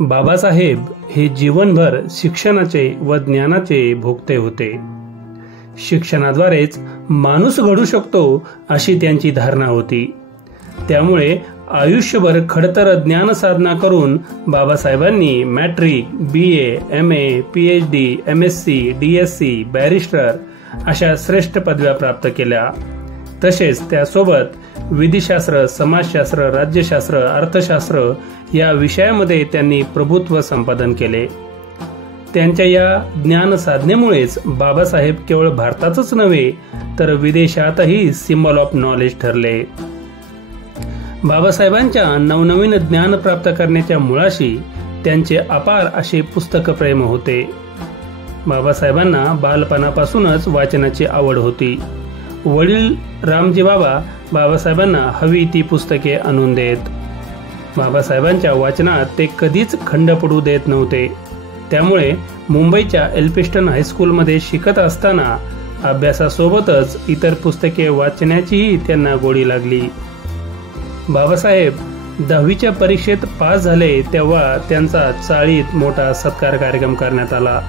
बाबासाहेब हे जीवनभर शिक्षणाचे व ज्ञानाचे भोगते होते. शिक्षणाद्वारेच माणूस घडू शकतो अशी त्यांची धारणा होती. त्यामुळे आयुष्यभर खडतर ज्ञान साधना करून बाबासाहेबांनी matric, BA, MA, PhD, MSc, DSc, barrister अशा श्रेष्ठ पदव्या प्राप्त केल्या. तसेच त्यासोबत विधिशास्त्र, समाजशास्त्र, राज्यशास्त्र, अर्थशास्त्र या विषयामध्ये त्यांनी प्रभुत्व संपादन केले. त्यांच्या या ज्ञान साधनेमुळेच बाबासाहेब केवळ भारतातच नव्हे तर विदेशातही सिम्बॉल ऑफ नॉलेज ठरले. बाबासाहेबांच्या नवनवीन ज्ञान प्राप्त करण्याच्या मुळाशी त्यांचे अपार असे पुस्तक प्रेम होते. बाबासाहेबांना बालपणापासूनच वाचनाची आवड होती. वडील रामजी बाबा बाबासाहेबांना हवी ती पुस्तके आणून देत. बाबासाहेबांच्या वाचनात ते कधीच खंड पडू देत नव्हते. त्यामुळे मुंबईच्या एल्फिस्टन हायस्कूलमध्ये शिकत असताना अभ्यासासोबतच इतर पुस्तके वाचण्याचीही त्यांना गोडी लागली. बाबासाहेब 10वीच्या परीक्षेत पास झाले तेव्हा त्यांचा चाळीत मोठा सत्कार कार्यक्रम करण्यात आला.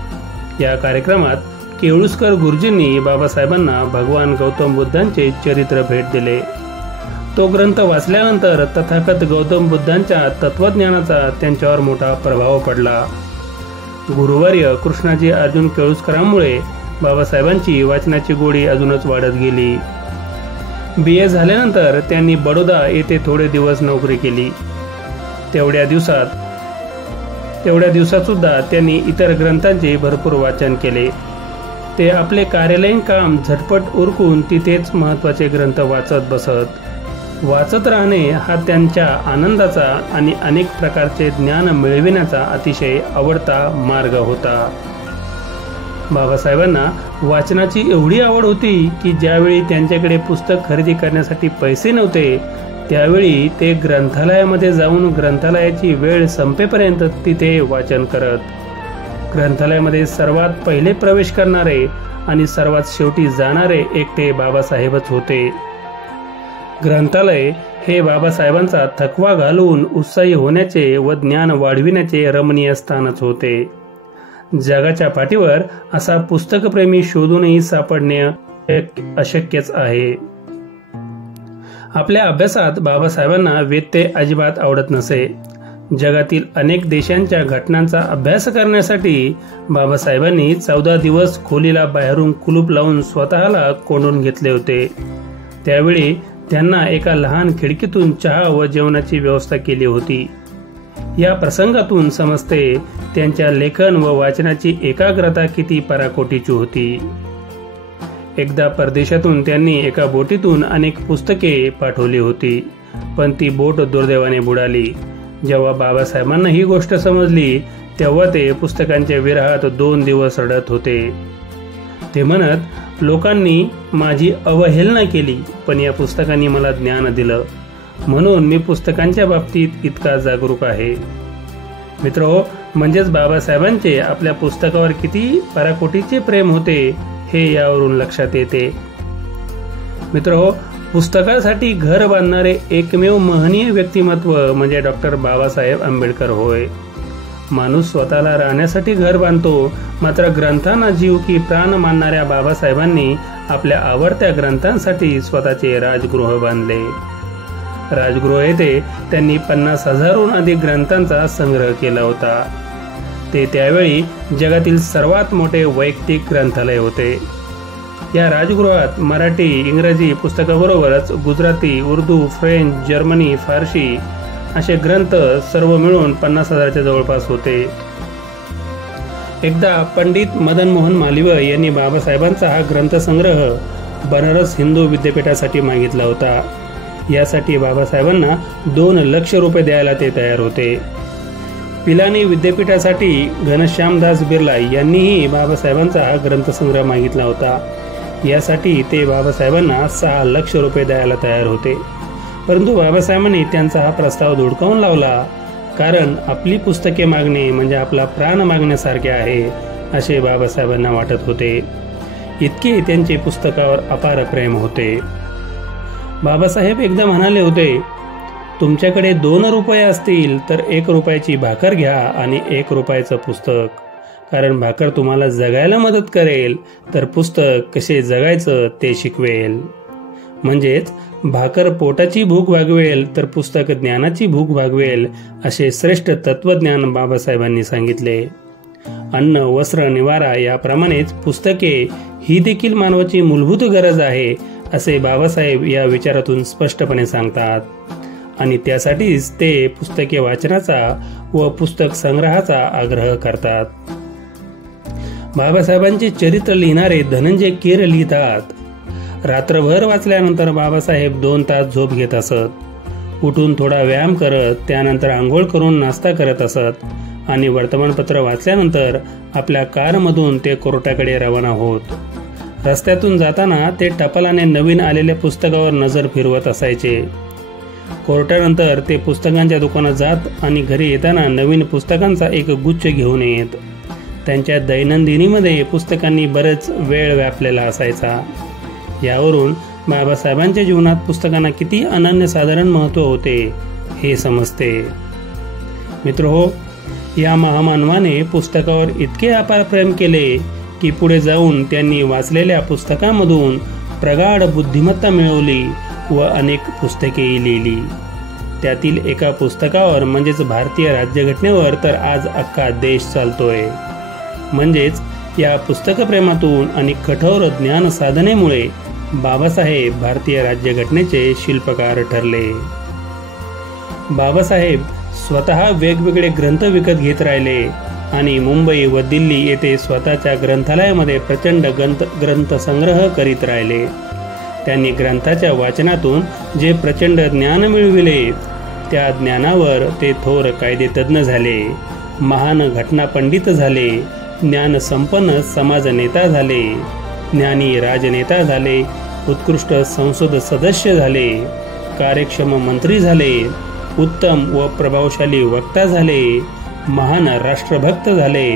या कार्यक्रमात केळुस्कर गुरुजींनी बाबासाहेबांना भगवान गौतम बुद्धांचे चरित्र भेट दिले. तो ग्रंथ वाचल्यानंतर तथागत गौतम बुद्धांच्या तत्वज्ञानाचा त्यांच्यावर मोठा प्रभाव पडला. गुरुवर्य कृष्णाजी अर्जुन केळुस्करांमुळे बाबासाहेबांची वाचनाची गोडी अजूनच वाढत गेली. BA झाल्यानंतर त्यांनी बडोदा येथे थोडे दिवस नोकरी केली. तेवढ्या दिवसात सुद्धा त्यांनी इतर ग्रंथांचे भरपूर वाचन केले. ते आपले कार्यालयीन काम झटपट उरकून तिथेच महत्त्वाचे ग्रंथ वाचत बसत. वाचत राहणे हा त्यांच्या आनंदाचा आणि अनेक प्रकारचे ज्ञान मिळविण्याचा अतिशय आवडता मार्ग होता. बाबासाहेबांना वाचनाची एवढी आवड होती की ज्यावेळी त्यांच्याकडे पुस्तक खरेदी करण्यासाठी पैसे नव्हते त्यावेळी ते ग्रंथालयामध्ये जाऊन ग्रंथालयाची वेळ संपेपर्यंत तिथे वाचन करत. ग्रंथालयामध्ये सर्वात पहिले प्रवेश करणारे आणि सर्वात शेवटी जाणारे एकटे बाबासाहेबच होते. ग्रंथालय हे बाबासाहेबांचा थकवा घालवून उत्साही होण्याचे व ज्ञान वाढविण्याचे रमणीय स्थानच होते. जगाच्या पाठीवर असा पुस्तकप्रेमी शोधूनही सापडणे अशक्यच आहे. आपल्या अभ्यासात बाबासाहेबांना व्यत्यय अजिबात आवडत नसे. जगातील अनेक देशांच्या घटनांचा अभ्यास करण्यासाठी बाबासाहेबांनी 14 दिवस खोलीला बाहेरून कुलूप लावून स्वतःला कोंडून घेतले होते. त्यावेळी त्यांना एका लहान खिडकीतून चहा व जेवणाची व्यवस्था केली होती. या प्रसंगातून समजते त्यांच्या लेखन व वाचनाची एकाग्रता किती पराकोटीची होती. एकदा परदेशातून त्यांनी एका बोटीतून अनेक पुस्तके पाठवली होती, पण ती बोट दुर्दैवाने बुडाली. जेव्हा बाबासाहेबांना ही गोष्ट समजली तेव्हा ते पुस्तकांच्या विरहात 2 दिवस रडत होते. ते म्हणत, लोकांनी माझी अवहेलना केली पण या पुस्तकांनी मला ज्ञान दिलं, म्हणून मी पुस्तकांच्या बाबतीत इतका जागरूक आहे. मित्रहो, म्हणजेच बाबासाहेबांचे आपल्या पुस्तकावर किती पराकोटीचे प्रेम होते हे यावरून लक्षात येते. मित्रहो, पुस्तकासाठी घर बांधणारे एकमेव महनीय व्यक्तिमत्व म्हणजे डॉक्टर बाबासाहेब आंबेडकर होय. माणूस स्वतःला राहण्यासाठी घर बांधतो, मात्र ग्रंथांना जीव की प्राण मानणाऱ्या बाबासाहेबांनी आपल्या आवडत्या ग्रंथांसाठी स्वतःचे राजगृह बांधले. राजगृह येथे त्यांनी 50,000हून अधिक ग्रंथांचा संग्रह केला होता. ते त्यावेळी जगातील सर्वात मोठे वैयक्तिक ग्रंथालय होते. या राजगृहात मराठी, इंग्रजी पुस्तकाबरोबरच गुजराती, उर्दू, फ्रेंच, जर्मनी, फारसी असे ग्रंथ सर्व मिळून 50,000च्या जवळपास होते. एकदा पंडित मदन मोहन मालवीय यांनी बाबासाहेबांचा हा ग्रंथसंग्रह बनारस हिंदू विद्यापीठासाठी मागितला होता. यासाठी बाबासाहेबांना 2 लाख रुपये द्यायला ते तयार होते. पिलानी विद्यापीठासाठी घनश्यामदास बिर्ला यांनीही बाबासाहेबांचा हा ग्रंथसंग्रह मागितला होता. यासाठी ते बाबासाहेबांना 6 लाख रुपये द्यायला तयार होते. परंतु बाबासाहेबांनी त्यांचा हा प्रस्ताव धुडकावून लावला, कारण आपली पुस्तके मागणे म्हणजे आपला प्राण मागण्यासारखे आहे असे बाबासाहेबांना वाटत होते. इतके त्यांचे पुस्तकावर अपार प्रेम होते. बाबासाहेब एकदा म्हणाले होते, तुमच्याकडे 2 रुपये असतील तर 1 रुपयाची भाकर घ्या आणि 1 रुपयाचं पुस्तक, कारण भाकर तुम्हाला जगायला मदत करेल तर पुस्तक कसे जगायचं ते शिकवेल. म्हणजेच भाकर पोटाची भूक भागवेल तर पुस्तक ज्ञानाची भूक भागवेल, असे श्रेष्ठ तत्वज्ञान बाबासाहेबांनी सांगितले. अन्न, वस्त्र, निवारा याप्रमाणेच पुस्तके ही देखील मानवाची मूलभूत गरज आहे, असे बाबासाहेब या विचारातून स्पष्टपणे सांगतात. आणि त्यासाठीच ते पुस्तके वाचनाचा व पुस्तक संग्रहाचा आग्रह करतात. बाबासाहेबांचे चरित्र लिहिणारे धनंजय कीर लिहितात, रात्रभर वाचल्यानंतर बाबासाहेब 2 तास झोप घेत असत. उठून थोडा व्यायाम करत, त्यानंतर आंघोळ करून नाश्ता करत असत आणि वर्तमानपत्र वाचल्यानंतर आपल्या कारमधून ते कोर्टाकडे रवाना होत. रस्त्यातून जाताना ते टपालाने नवीन आलेल्या पुस्तकावर नजर फिरवत असायचे. कोर्टानंतर ते पुस्तकांच्या दुकानात जात आणि घरी येताना नवीन पुस्तकांचा एक गुच्छ घेऊन येत. त्यांच्या दैनंदिनीमध्ये पुस्तकांनी बरेच वेळ व्यापलेला असायचा. यावरून बाबासाहेबांच्या जीवनात पुस्तकांना किती अनन्यसाधारण महत्त्व होते हे समजते. मित्रहो, या महामानवाने पुस्तकावर इतके अपार प्रेम केले की पुढे जाऊन त्यांनी वाचलेल्या पुस्तकांमधून प्रगाढ बुद्धिमत्ता मिळवली व अनेक पुस्तकेही लिहिली. त्यातील एका पुस्तकावर म्हणजेच भारतीय राज्यघटनेवर तर आज अख्खा देश चालतोय. म्हणजेच या पुस्तकप्रेमातून आणि कठोर ज्ञान साधनेमुळे बाबासाहेब भारतीय राज्यघटनेचे शिल्पकार ठरले. बाबासाहेब स्वतः वेगवेगळे ग्रंथ विकत घेत राहिले आणि मुंबई व दिल्ली येथे स्वतःच्या ग्रंथालयामध्ये प्रचंड ग्रंथ संग्रह करीत राहिले. त्यांनी ग्रंथाच्या वाचनातून जे प्रचंड ज्ञान मिळविले, त्या ज्ञानावर ते थोर कायदेतज्ञ झाले, महान घटनापंडित झाले, ज्ञान संपन्न समाज नेता झाले, ज्ञानी राजनेता झाले, उत्कृष्ट संसद सदस्य झाले, कार्यक्षम मंत्री झाले, उत्तम व प्रभावशाली वक्ता झाले, महान राष्ट्रभक्त झाले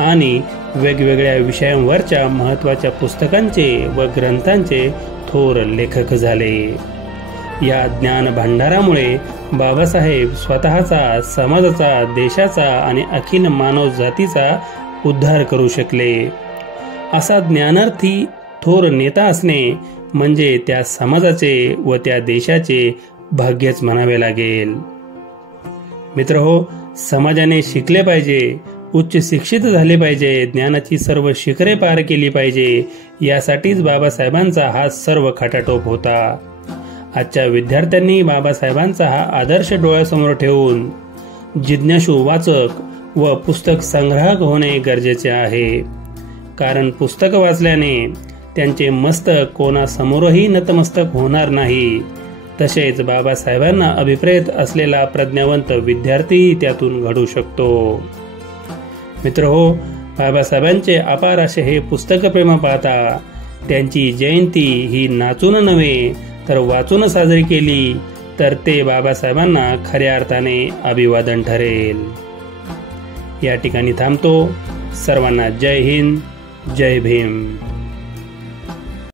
आणि वेगवेगळ्या विषयांवरच्या महत्त्वाच्या पुस्तकांचे व ग्रंथांचे थोर लेखक झाले. या ज्ञान भांडारामुळे बाबासाहेब स्वतःचा, समाजाचा, देशाचा आणि अखिल मानव जातीचा उद्धार करू शकले. असा ज्ञानार्थी थोर नेता असणे म्हणजे त्या समाजाचे व त्या देशाचे भाग्यच म्हणावे लागेल. मित्रहो, समाजाने शिकले पाहिजे, उच्च शिक्षित झाले पाहिजे, ज्ञानाची सर्व शिखरे पार केली पाहिजे, यासाठीच बाबासाहेबांचा हा सर्व खटाटोप होता. आजच्या विद्यार्थ्यांनी बाबासाहेबांचा हा आदर्श डोळ्यासमोर ठेवून जिज्ञासू वाचक व पुस्तक संग्राहक होणे गरजेचे आहे. कारण पुस्तक वाचल्याने त्यांचे मस्तक कोणासमोरही नतमस्तक होणार नाही. तसेच बाबासाहेबांना अभिप्रेत असलेला प्रज्ञावंत विद्यार्थी त्यातून घडू शकतो. मित्रहो, बाबासाहेबांचे अपार असे हे पुस्तकप्रेम पाहता त्यांची जयंती ही नाचून नव्हे तर वाचून साजरी केली तर ते बाबासाहेबांना खऱ्या अर्थाने अभिवादन ठरेल. या ठिकाणी थांबतो. सर्वांना जय हिंद, जय भीम.